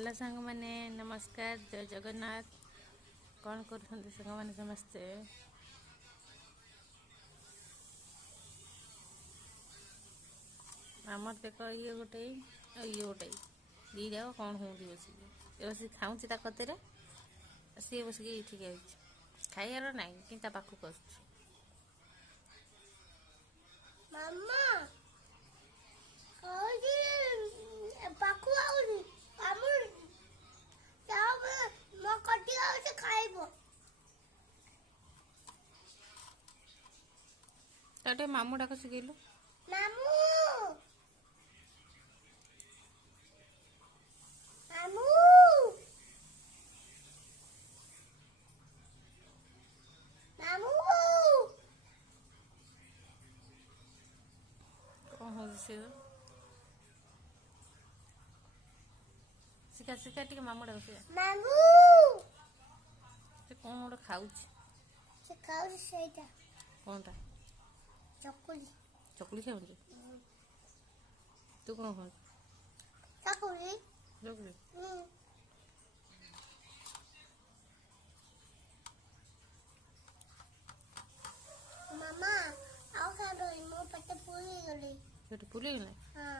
Hello सांग मैंने नमस्कार जय जगन्नाथ। कौन कर सांग मैंने समस्ते आमर देख ये गोटे ये गोटे दी जाक कौन हूँ बस खाऊँ कतेरे सी बस ठीक है खाइबार ना कि पाखक आस तो मामू डाक शिखेलु कौन हो शिखा शिखा टे मामू डाक शिखा से कौन गोटे खाऊ कौन टा चकुली खाऊ तू कौन खाऊ चकुली मामा आओ खा दो मो पट्टे फूल गई फूली गला हां